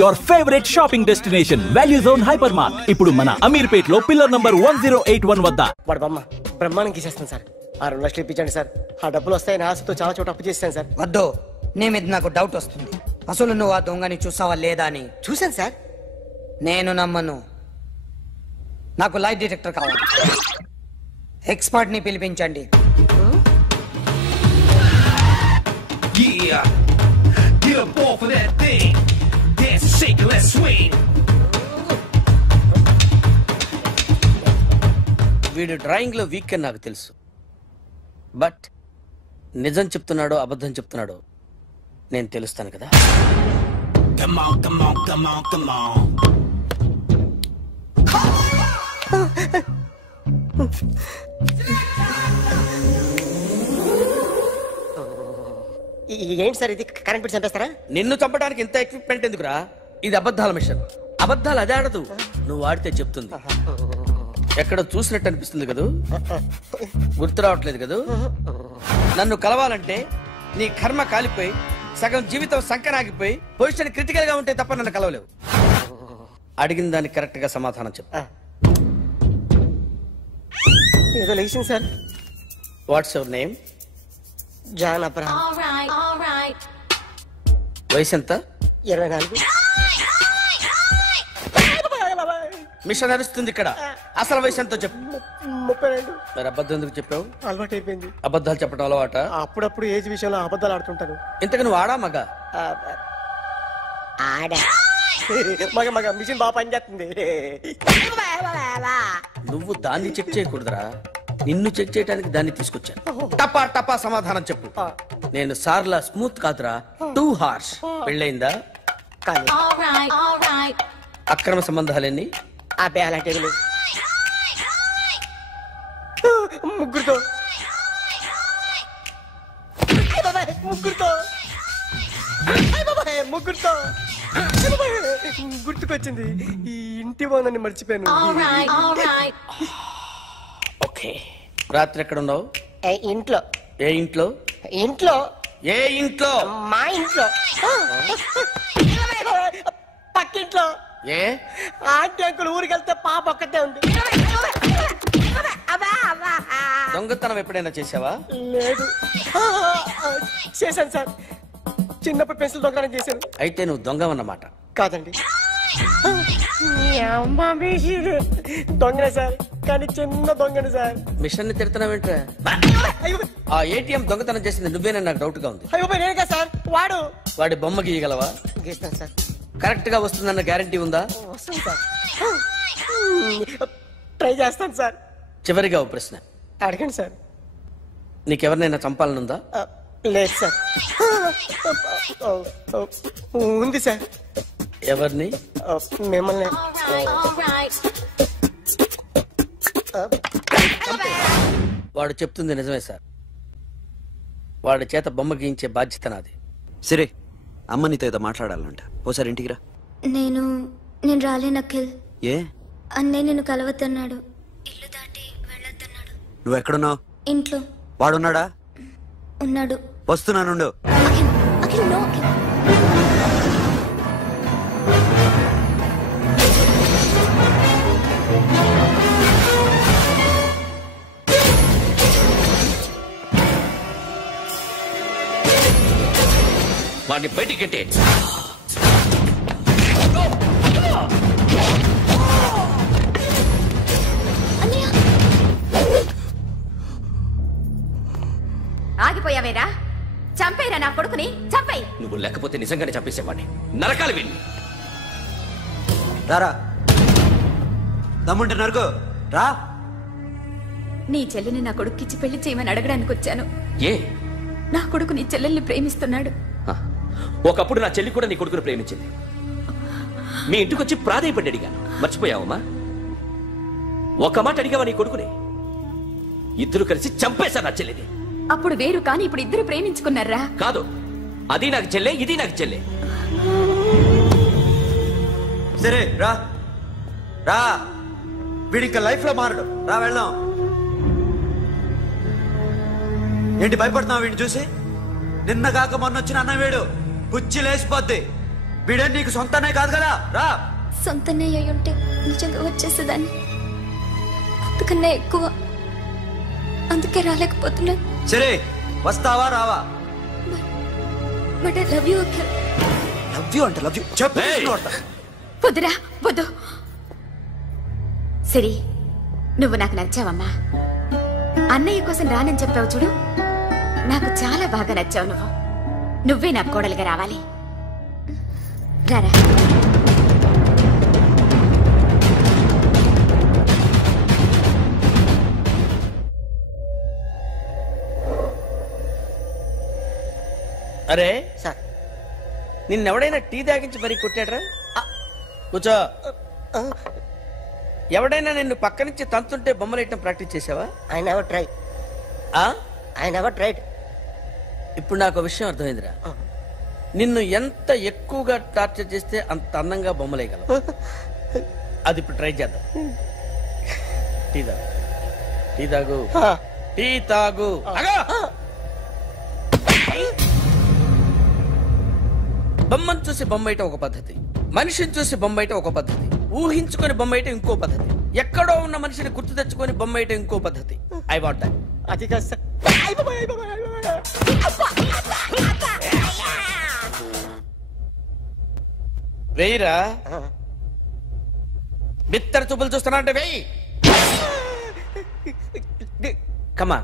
your favorite shopping destination, Value Zone Hypermart. ఇప్పుడు మన అమీర్పేట్ లో పిల్లర్ నంబర్ 1081 వద్ద. వాడు బొమ్మ బ్రహ్మాండం గీసేస్తాను సార్. 6 లక్షలు ఇప్పించండి సార్. ఆ డబ్బులు వస్తాయని ఆశతో చాలా చోట అప్పు చేస్తాను సార్. వద్దు, నీ మీద నాకు డౌట్ వస్తుంది. అసలు నువ్వు ఆ దొంగని చూసావా లేదా అని. చూశాను సార్. నేను నమ్మను. నాకు లైట్ డిటెక్టర్ కావాలి. ఎక్స్పర్ట్ ని పిలిపించండి. Yeah, get up off of that thing. Dance and shake and let's swing. వీడు డ్రాయింగ్ లో వీక్ అని నాకు తెలుసు. బట్ నిజం చెప్తున్నాడో అబద్ధం చెప్తున్నాడో నేను తెలుస్తాను కదా. Come on, come on, come on, come on. ఏంటి సార్ ఇది? కరెంట్ బిల్ చంపేస్తారా? నిన్ను చంపడానికి ఇంత ఎక్విప్మెంట్ ఎందుకురా? ఇది అబద్ధాల మిషన్. అబద్ధాలు అదే ఆడదు, నువ్వు ఆడితే చెప్తుంది. ఎక్కడ చూసినట్టు అనిపిస్తుంది కదూ, గుర్తు రావట్లేదు కదూ. నన్ను కలవాలంటే నీ కర్మ కాలిపోయి సగం జీవితం సంకరాగిపోయి పొజిషన్ క్రిటికల్ గా ఉంటే తప్ప నన్ను కలవలేవు. అడిగిన దానికి కరెక్ట్ గా సమాధానం చెప్పు. ఏదో లేచింది sir. What's your name? John Abraham. వయసు ఎంత? 24. మిషన్ నడుస్తుంది ఇక్కడ. అసలు వయసు ఎంతో చెప్పు. 32. మరి అబద్ధం ఎందుకు చెప్పావు? అలవాటు అయిపోయింది. అబద్ధాలు చెప్పడం అలవాట? అప్పుడప్పుడు ఏజ్ విషయంలో అబద్ధాలు ఆడుతుంటాను. ఇంతకు నువ్వు ఆడా మగ? మగ మగ మిషన్ బాగా పనిచేస్తుంది. నువ్వు దాన్ని చెక్ చేయకూడదురా, నిన్ను చెక్ చేయడానికి దాన్ని తీసుకొచ్చాను. టపా టపా సమాధానం చెప్పు. నేను సార్లా స్మూత్ కాదురా, టూ హార్ష్. పెళ్ళయిందా? అక్రమ సంబంధాలన్నీ? అలాంటి ముగ్గురుతో ముగ్గురుతో గుర్తుకొచ్చింది. ఈ ఇంటి బాగుందని మర్చిపోయాను. ఓకే, రాత్రి ఎక్కడ ఉన్నావు? ఇంట్లో. ఏ ఇంట్లో? ఇంట్లో. ఏ ఇంట్లో? మా ఇంట్లో. పక్కింట్లో. ఏ ఆంటీ అంకుల్ ఊరికి వెళ్తే పాప ఒక్కతే ఉంది. దొంగతనం ఎప్పుడైనా చేసావా? లేదు. చేశాను సార్. చిన్నప్పుడు పెన్సిల్ దొంగతనం చేశాను. అయితే నువ్వు దొంగవన్నమాట. కాదండి, దొంగనే సార్, కానీ చిన్న దొంగని సార్. మిషన్ ని తిడుతున్నావేంట్రా? ఆ ఏటీఎం దొంగతనం చేసింది నువ్వేనని నాకు డౌట్ గా ఉంది. అయ్యో నేనే సార్. వాడి బొమ్మ గీయగలవా? గీస్తాను సార్. కరెక్ట్ గా వస్తుందన్న గ్యారంటీ ఉందా? వస్తాను సార్. ట్రై చేస్తాను సార్. చివరిగా ఓ ప్రశ్న అడగండి సార్. నీకెవరినైనా చంపాలనుందా? లేదు సార్. ఉంది సార్. ఎవరిని? మిమ్మల్ని. వాడు చెప్తుంది నిజమే సార్. వాడి చేత బొమ్మ గీయించే బాధ్యత నాది. సరే, అమ్మ నీతో ఏదో మాట్లాడాలంట. ఓసారి ఇంటికి రా. నేను రాలేను అఖిల్. ఏ? అన్నయ్య నిన్ను కలవద్దన్నాడు. ఇల్లు దాటి వెళ్ళొద్దన్నాడు. నువ్వు ఎక్కడున్నావు? ఇంట్లో. వాడున్నాడా? ఉన్నాడు. వస్తున్నానుండు. అఖిల్ నో అఖిల్. వాడిని బయటికి గెట్టే. ఆగిపోయావేరా? చంపేరా నా కొడుకుని, చంపేయి. నువ్వు లేకపోతే నిజంగానే చంపేసేవాడిని. నరకాలి విని. రారా, దమ్ముంటే నరుకు రా. నీ చెల్లిని నా కొడుక్కిచ్చి పెళ్లి చేయమని అడగడానికి వచ్చాను. ఏ? నా కొడుకు నీ చెల్లెల్ని ప్రేమిస్తున్నాడు. ఒకప్పుడు నా చెల్లి కూడా నీ కొడుకును ప్రేమించింది. మీ ఇంటికి వచ్చి ప్రాధాయపడి అడిగాను. మర్చిపోయావమ్మా? ఒక మాట అడిగావా నీ కొడుకుని? ఇద్దరు కలిసి చంపేశారు నా చెల్లిని. అప్పుడు వేరు, కానీ ఇప్పుడు ఇద్దరు ప్రేమించుకున్నారా? కాదు, అది నాకు చెల్లె, ఇది నాకు చెల్లె. సరే రా రా, వీడిక లైఫ్ లో మారడు. రా వెళ్దాం. ఏంటి భయపడుతున్నావు వీడిని చూసి? నిన్న కాక మొన్న వచ్చిన అన్న వీడు కుచ్చి లేచిపోద్ది. వీడే నీకు సొంతనే కాదు కదా, రా. సొంతనే అయి ఉంటే నిజంగా వచ్చేసేదాన్ని. అంతకన్నా ఎక్కువ. అందుకే రాలేకపోతున్నా. సరే, వస్తావా రావా? But I love you Akhil. Love you అంటే లవ్ యూ చెప్పు. వద్దురా వద్దు. సరే, నువ్వు నాకు నచ్చావమ్మా. అన్నయ్య కోసం రానని చెప్పావు చూడు, నాకు చాలా బాగా నచ్చావు. నువ్వే నా కోడలిగా రావాలి. రారా. అరే సార్, నిన్నెవడైనా టీ తాగించి మరీ కొట్టాడ్రా? కూర్చో. ఎవడైనా నిన్ను పక్క నుంచి తంతుంటే బొమ్మలేయటం ప్రాక్టీస్ చేసావా? I never try. I never tried. ఇప్పుడు నాకు విషయం అర్థమైందిరా. నిన్ను ఎంత ఎక్కువగా టార్చర్ చేస్తే అంత అందంగా బొమ్మలేయగలవు. అది ఇప్పుడు ట్రై చేద్దాం. టీ తాగు, టీ తాగు, టీ తాగు. బొమ్మను చూసి బొమ్మయటం ఒక పద్ధతి, మనిషిని చూసి బొమ్మయటం ఒక పద్ధతి, ఊహించుకొని బొమ్మయటం ఇంకో పద్ధతి, ఎక్కడో ఉన్న మనిషిని గుర్తు తెచ్చుకొని బొమ్మయటం ఇంకో పద్ధతి. I want that. అది కాదు సార్. వెయ్యిరా. బిత్తర చూపులు చూస్తున్నా అంటే వెయ్యి. కమా,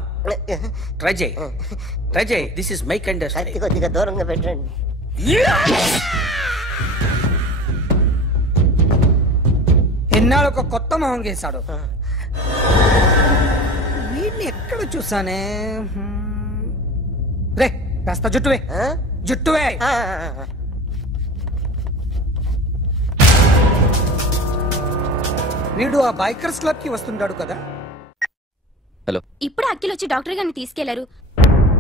ట్రై చేయి, ట్రై చేయి. This is my kind. కొద్దిగా దూరంగా పెట్టండి. ఎన్నాళ్ళు ఒక కొత్త మొహం గీశాడు. వీడిని ఎక్కడ చూసానే? రే, కాస్త జుట్టువే, జుట్టువే. వీడు ఆ బైకర్స్ క్లబ్ కి వస్తుంటాడు కదా. హలో, ఇప్పుడు అఖిల్ వచ్చి డాక్టర్ గారిని తీసుకెళ్లారు.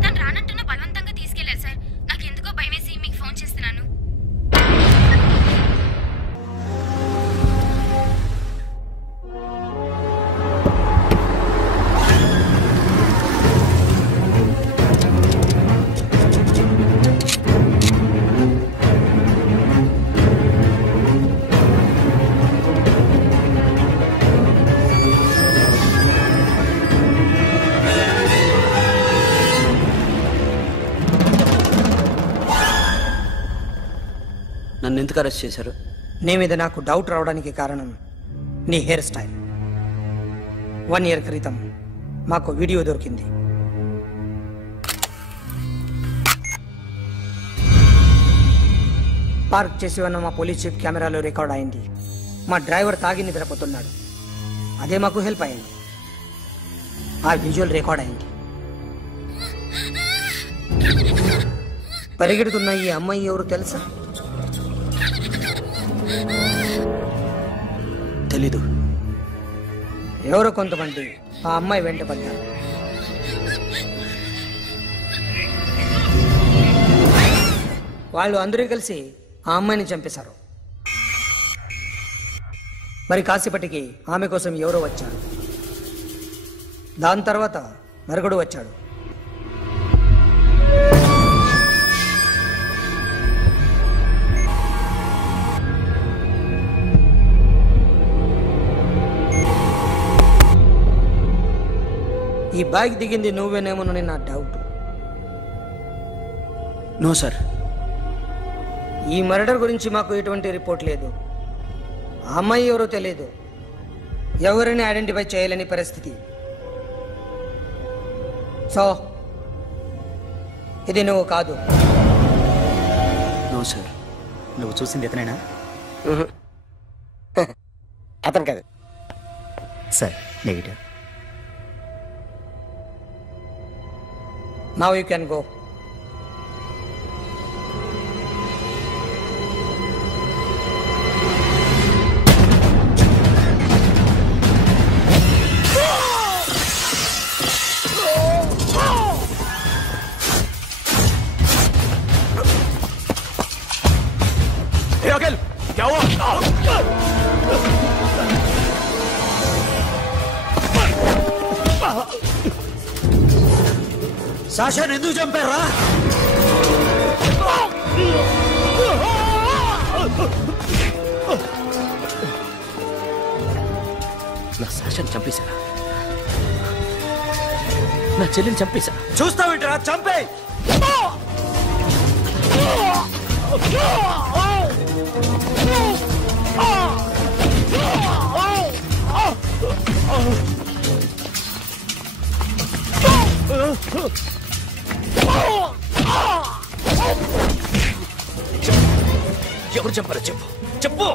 తను రానంటున్న బలవంతంగా తీసుకెళ్లారు సార్. నాకు ఎందుకో భయం వేసి మీకు ఫోన్ చేస్తున్నాను. నన్ను ఎందుకు అరెస్ట్ చేశారు? నీ మీద నాకు డౌట్ రావడానికి కారణం నీ హెయిర్ స్టైల్. 1 year క్రితం మాకు వీడియో దొరికింది. పార్క్ చేసి ఉన్న మా పోలీస్ జీప్ కెమెరాలో రికార్డ్ అయింది. మా డ్రైవర్ తాగి నిద్రపోతున్నాడు. అదే మాకు హెల్ప్ అయింది. ఆ విజువల్ రికార్డ్ అయింది. పరిగెడుతున్న ఈ అమ్మాయి ఎవరు తెలుసా? తెలీదు. ఎవరో కొంతమంది ఆ అమ్మాయి వెంట పడ్డారు. వాళ్ళు అందరూ కలిసి ఆ అమ్మాయిని చంపేశారు. మరి కాసేపటికి ఆమె కోసం ఎవరో వచ్చారు. దాని తర్వాత మరొకడు వచ్చాడు. ఈ బైక్ దిగింది నువ్వేనేమోనని నా డౌట్. No sir. ఈ మర్డర్ గురించి మాకు ఎటువంటి రిపోర్ట్ లేదు. ఆ అమ్మాయి ఎవరో తెలియదు. ఎవరిని ఐడెంటిఫై చేయలేని పరిస్థితి. సో ఇది నువ్వు కాదు. No sir. నువ్వు చూసింది ఇతనేనా? అతను కాదు సార్. Negative. Now you can go. Hey, Akhil, क्या हुआ? సాషాని ఎందుకు చంపారా? నా సాక్షాన్ని చంపేశారా? నా చెల్లిని చంపేశా. చూస్తావేంట్రా? చంపే. ఎవరు చంపారో చెప్పు. చెప్పు.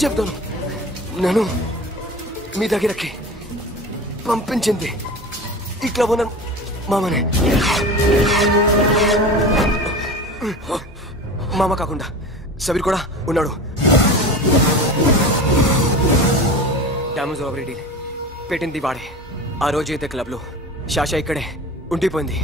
చెప్తాను. నేను మీ దగ్గరకి పంపించింది ఇట్లా ఉన్న మామనే. మామ కాకుండా సబీర్ కూడా ఉన్నాడు. డ్యామేజ్ ఆపరేటివ్ పెట్టింది వాడే. ఆ రోజు అయితే క్లబ్లో శాషా ఇక్కడే ఉండిపోయింది.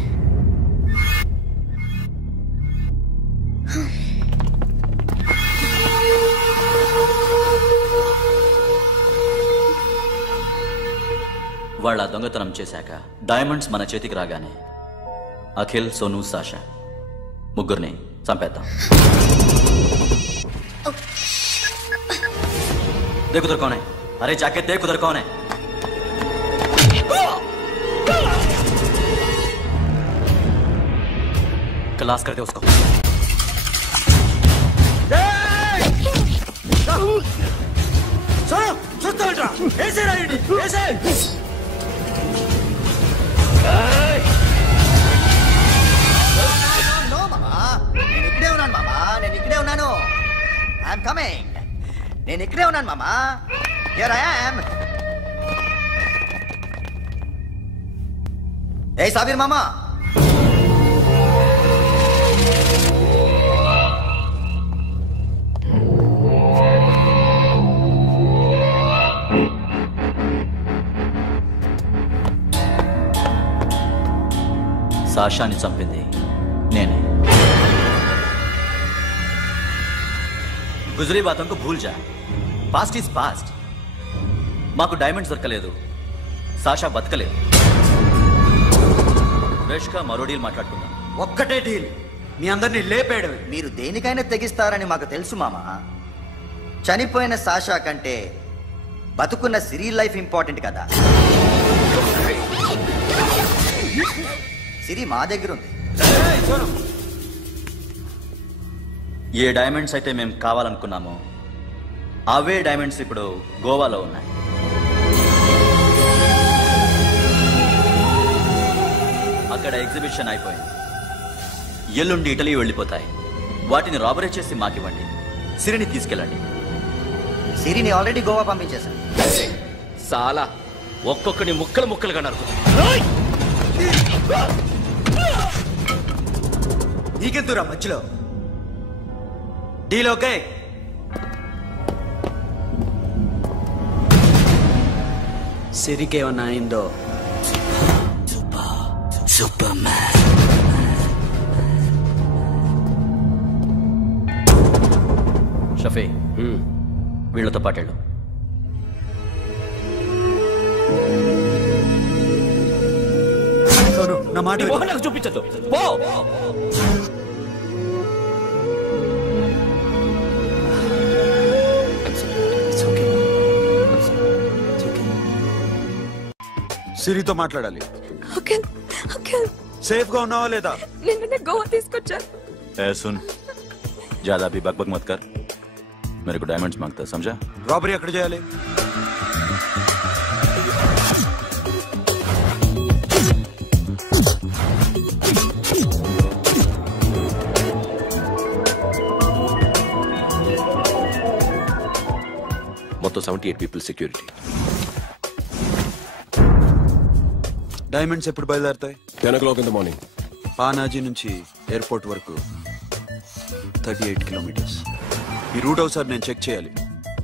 వాళ్ళ దొంగతనం చేశాక డైమండ్స్ మన చేతికి రాగానే అఖిల్, సోను, సాషా ముగ్గురిని చంపేద్దాం. देख उधर कौन है? अरे जाके देख उधर कौन है? क्लास करते उसको. ऐसे నేను ఇక్కడే ఉన్నాను. I'm coming. నేను ఇక్కడే ఉన్నాను మామా. Here I am. ఏ సాబీర్ మామా, సాషాని చంపింది నేనే. గుజరీ బాతం కు భూల్ జా. Past is past. మాకు డైమండ్స్ దొరకలేదు, సాషా బతకలేదు. ఫ్రెష్గా మరో డీల్ మాట్లాడుకుందాం. ఒక్కటే డీల్, మీ అందరినీ లేపేయడం. మీరు దేనికైనా తెగిస్తారని మాకు తెలుసు మామా. చనిపోయిన సాషా కంటే బతుకున్న సిరీ లైఫ్ ఇంపార్టెంట్ కదా. సిరి మా దగ్గర ఉంది. ఏ డైమండ్స్ అయితే మేము కావాలనుకున్నామో అవే డైమండ్స్ ఇప్పుడు గోవాలో ఉన్నాయి. అక్కడ ఎగ్జిబిషన్ అయిపోయింది. ఎల్లుండి ఇటలీ వెళ్ళిపోతాయి. వాటిని రాబరీ చేసి మాకివ్వండి. సిరిని తీసుకెళ్ళండి. సిరిని ఆల్రెడీ గోవా పంపించేశాను. సాలా ఒక్కొక్కని ముక్కలు ముక్కలుగా నరుకు. నీకెందురా మధ్యలో? Deal okay? సిరికేమన్నా అయిందో? షఫీ, వీళ్ళతో పాటేళ్ళు. నా మాట నాకు చూపించద్దు. పో. సిరితో మాట్లాడాలి. సేఫ్ గా ఉన్నావా లేదా? నిన్న గోవా తీసుకొచ్చాను. सुन, ज्यादा भी बकबक मत कर. मेरे को डायमंड्स मांगता है, समझा? రాబరీ ఎక్కడ చేయాలి? మొత్తం 78 పీపుల్ సెక్యూరిటీ. డైమండ్స్ ఎప్పుడు బయలుదేరుతాయి? 10 o'clock in the morning. Panaji నుంచి ఎయిర్పోర్ట్ వరకు 38 కిలోమీటర్స్. ఈ రూట్ ఒకసారి నేను చెక్ చేయాలి.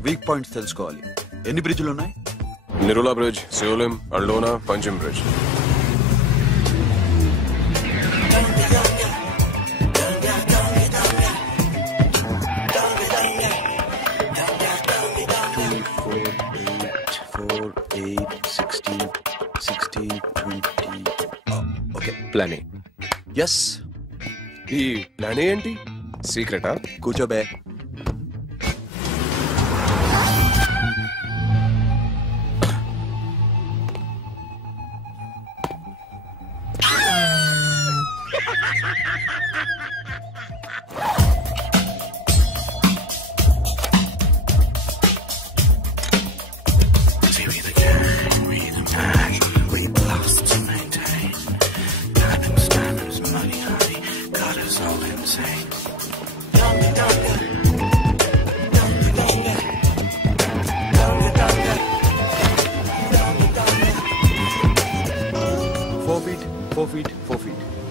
వీక్ పాయింట్స్ తెలుసుకోవాలి. ఎన్ని బ్రిడ్జ్లు ఉన్నాయి? Nerul bridge, Siolim, Aldona, Panjim bridge. Okay, plan A. Yes. ఈ ప్లాన్ ఏంటి? సీక్రెటా? కూర్చోబే.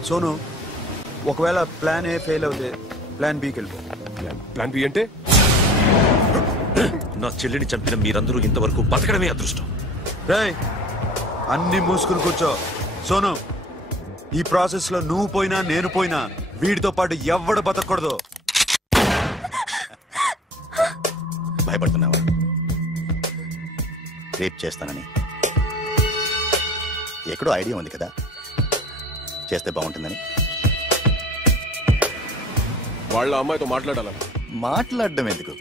సోను, ఒకవేళ ప్లాన్ ఏ ఫెయిల్ అవుతే ప్లాన్ బికి వెళ్ళిపో. ప్లాన్ బి అంటే? నా చెల్లిని చంపిన మీరందరూ ఇంతవరకు బతకడమే అదృష్టం. రేయ్, అన్ని మూసుకుని కూర్చో. సోను, ఈ ప్రాసెస్ లో నువ్వు పోయినా నేను పోయినా వీడితో పాటు ఎవడు బతకూడదు. భయపడుతున్నావా? రేప్ చేస్తానని ఎక్కడో ఐడియా ఉంది కదా, చేస్తే బాగుంటుందని. వాళ్ళ అమ్మాయితో మాట్లాడాల. మాట్లాడడం ఎందుకు,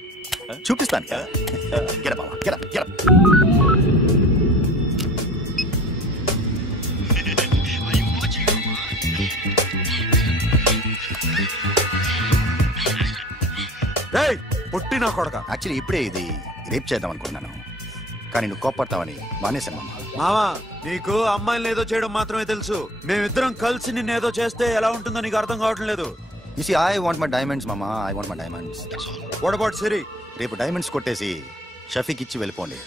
చూపిస్తాను కదా. గెర బావా, గెర గెర. పుట్టినా కొడక. యాక్చువల్లీ ఇప్పుడే ఇది రేప్ చేద్దాం అనుకుంటున్నాను, కానీ నువ్వు కోపడతావని మానేశాను మామ. మావా, నీకు అమ్మాయిలను ఏదో చేయడం మాత్రమే తెలుసు. మేమిద్దరం కలిసి నిన్నేదో చేస్తే ఎలా ఉంటుందో నీకు అర్థం కావటం లేదు. You see, I want my diamonds, mama. I want my diamonds. What about Siri? రేపు డైమండ్స్ కొట్టేసి షఫీక్ ఇచ్చి వెళ్ళిపోండి.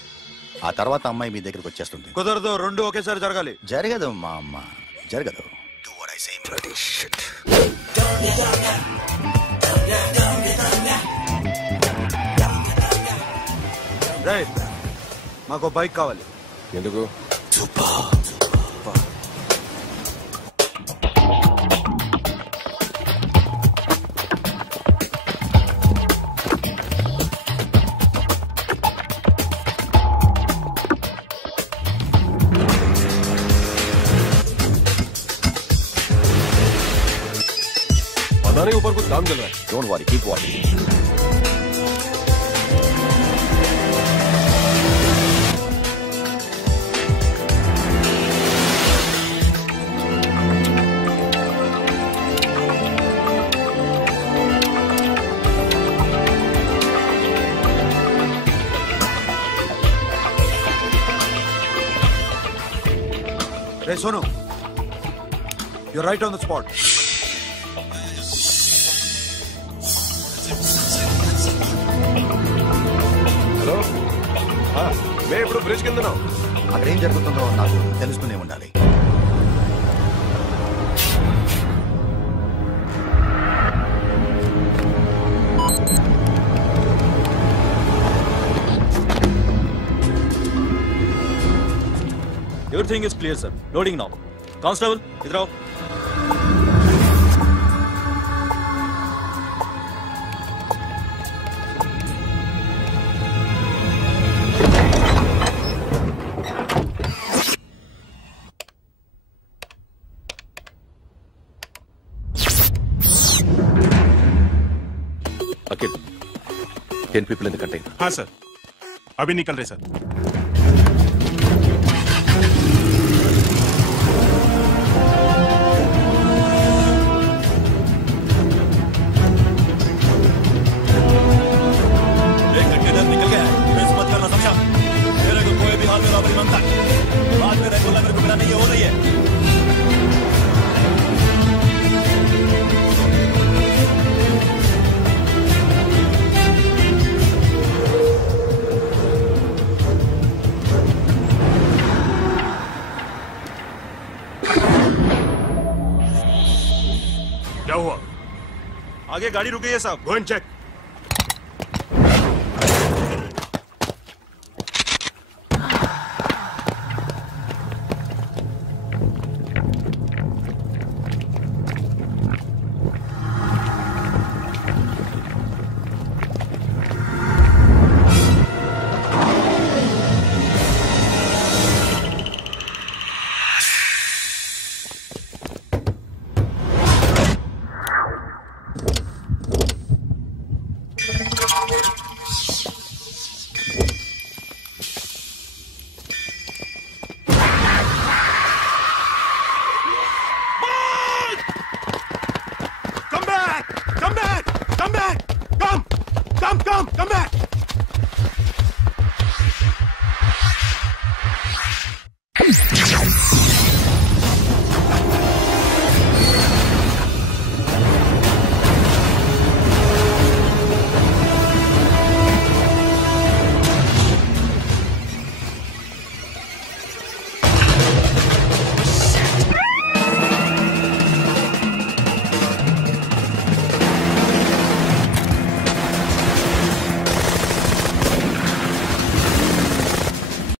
ఆ తర్వాత అమ్మాయి మీ దగ్గరికి వచ్చేస్తుంది. కుదరదు, రెండు ఒకేసారి జరగాలి. జరగదు మా అమ్మ, జరగదు. Do what I say. Bloody shit. Right, మాకు బైక్ కావాలి. ఎందుకు? पता नहीं ऊपर कुछ काम चल रहा है. Don't worry, keep watching. Hey, Sonu, you're right on the spot. Hello, మేము ఇప్పుడు బ్రిడ్జ్ కింద ఉన్నాం. అక్కడ ఏం జరుగుతుందో నాకు తెలుస్తూనే ఉండాలి. Everything is clear, sir. Loading now. Constable, idhar aao. Akhil, 10 people in the container. हाँ सर, अभी निकल रहे सर. क्या हुआ? आगे गाड़ी रुकी है साहब. Go and check. Come back!